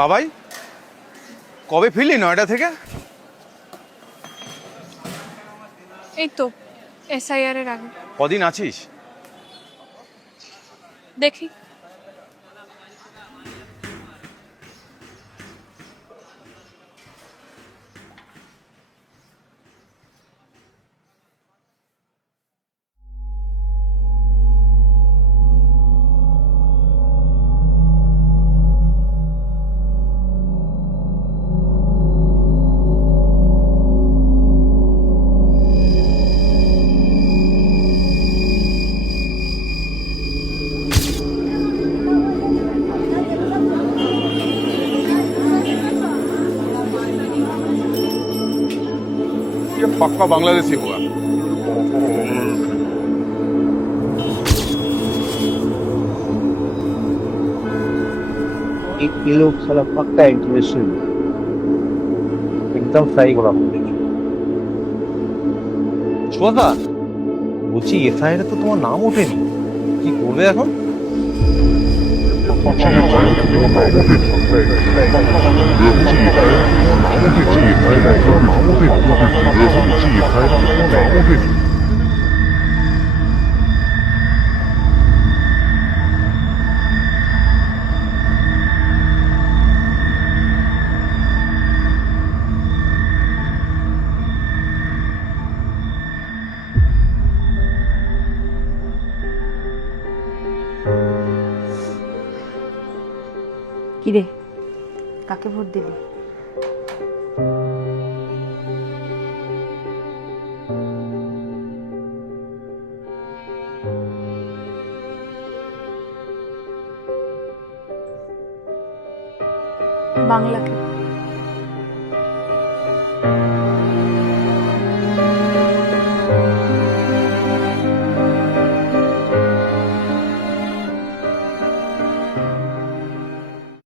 বাবাই, কবে ফিরলি নয়ডা থেকে? এই তো এসআইআর এর আগে। কদিন আছিস? দেখি। ये पक्का बांग्लादेशी होगा। ये लोग साला पक्का इंटरनेशनल एकदम फ्राई করা হবে। সুভাষদা, বলছি এফআইআর তো তোমার নাম ওঠেনি, কি করবে এখন? কিরে, কাকে ভোট দিলি? বাংলাকে।